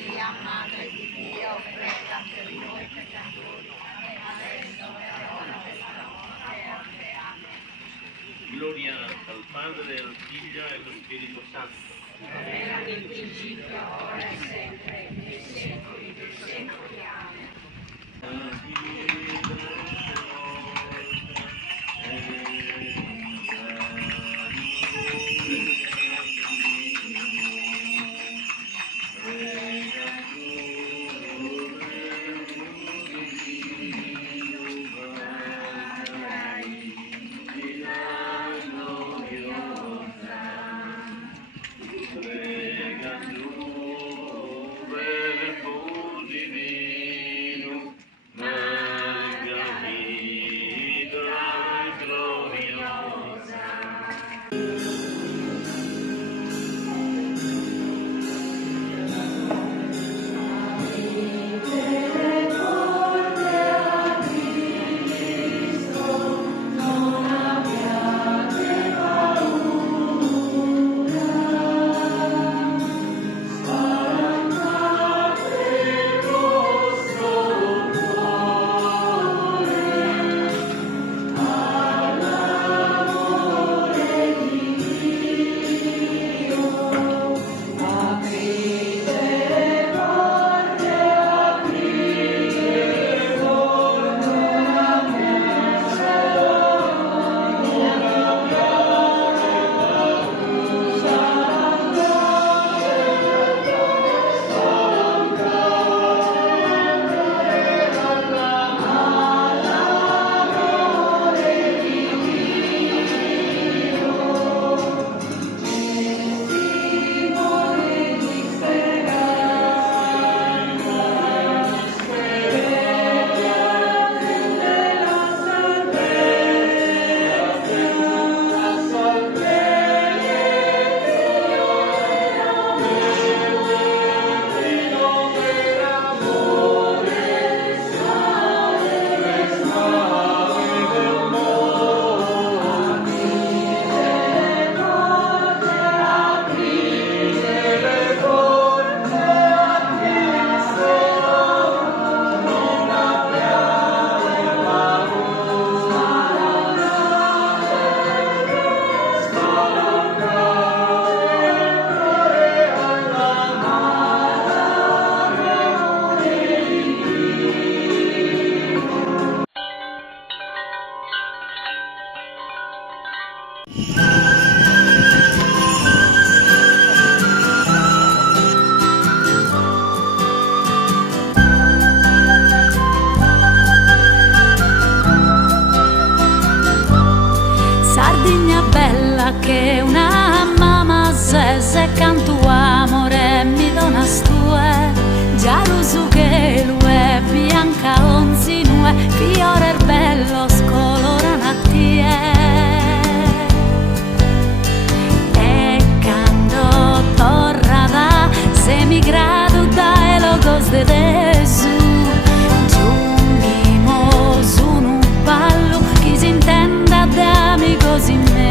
Maria, Madre di Dio, prega per noi peccatori, adesso è l'ora della morte. Amen. Gloria al Padre, al Figlio e allo Spirito Santo. Era nel principio, ora e sempre, nei secoli dei secoli. Amen. Sardigna bella che una mamma se canto amore mi dona stue, giarusu che lue bianca onzinue, fiore bello scolorana tie. E quando torrada se mi grado da logos de Gesù, giungimos un ballo chi si intenda de amigos in me.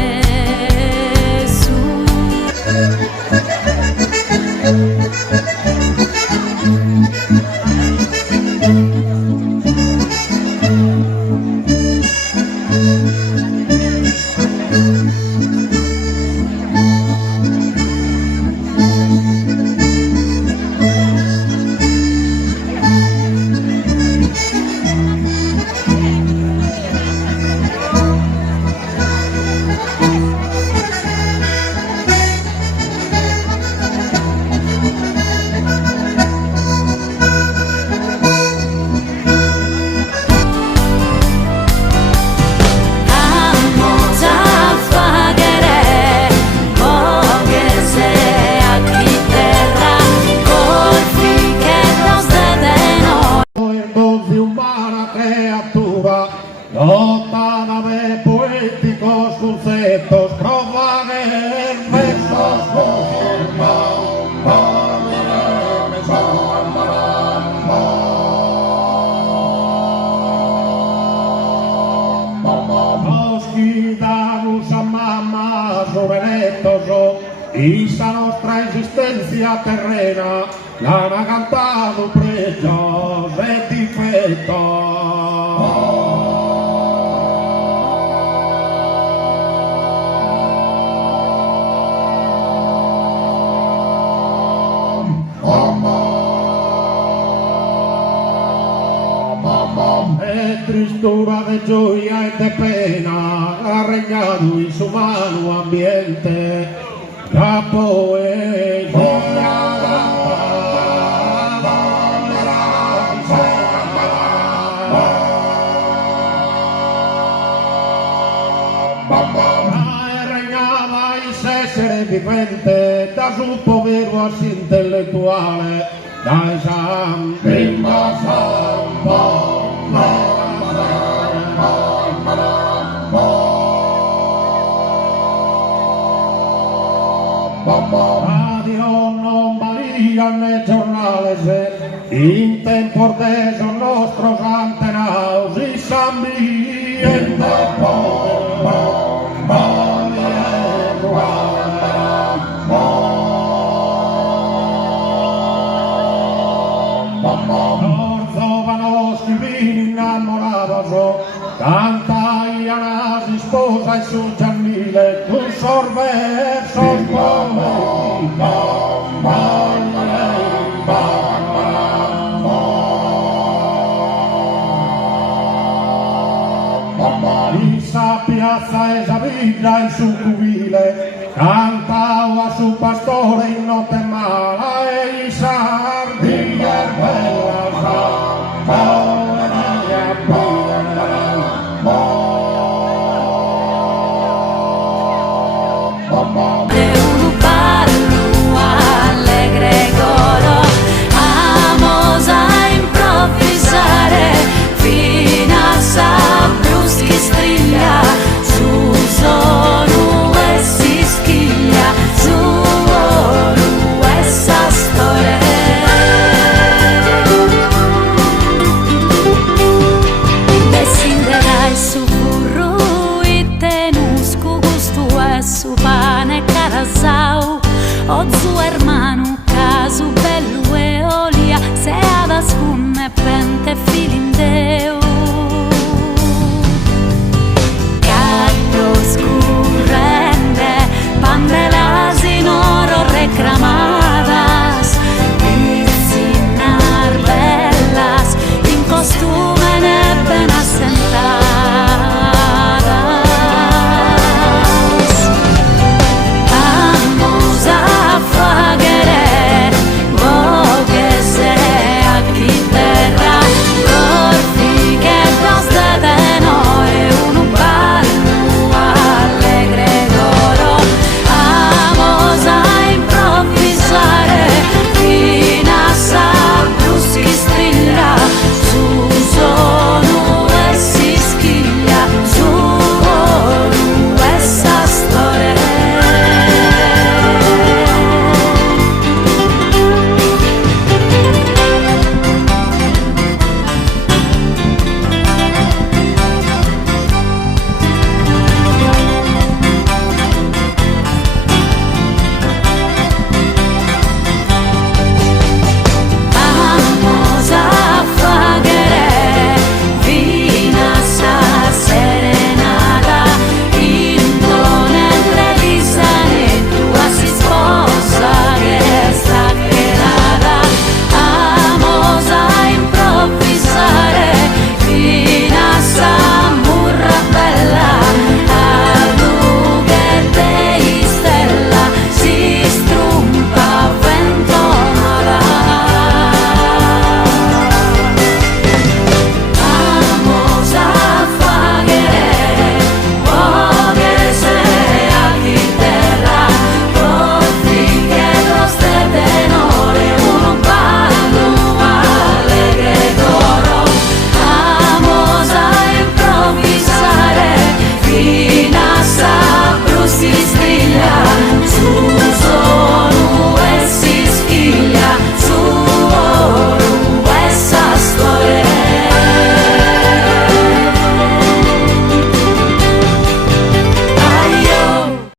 Lottana de poéticos conceptos, profanes versos nos quitamos a mamma, jovenetoso, y sa nostra existencia bestia terrena, l'hanno cantato pregioso e difetto. E tristura de gioia e de pena ha regnato in su umano ambiente, capo e regnava il essere vivente da su povero a intellettuale, da San prima San Radio non valia nel giornale se in tempo ordeso nostros antenaus i s'ambiente innamorados cantaían a su esposa y su Giannile un sorverso esa piazza esa villa in su cubile cantava su pastore in notte mala e i sardi su pane carasau, o zu hermano casu bello e olia, se ad ascunne pente filindeu.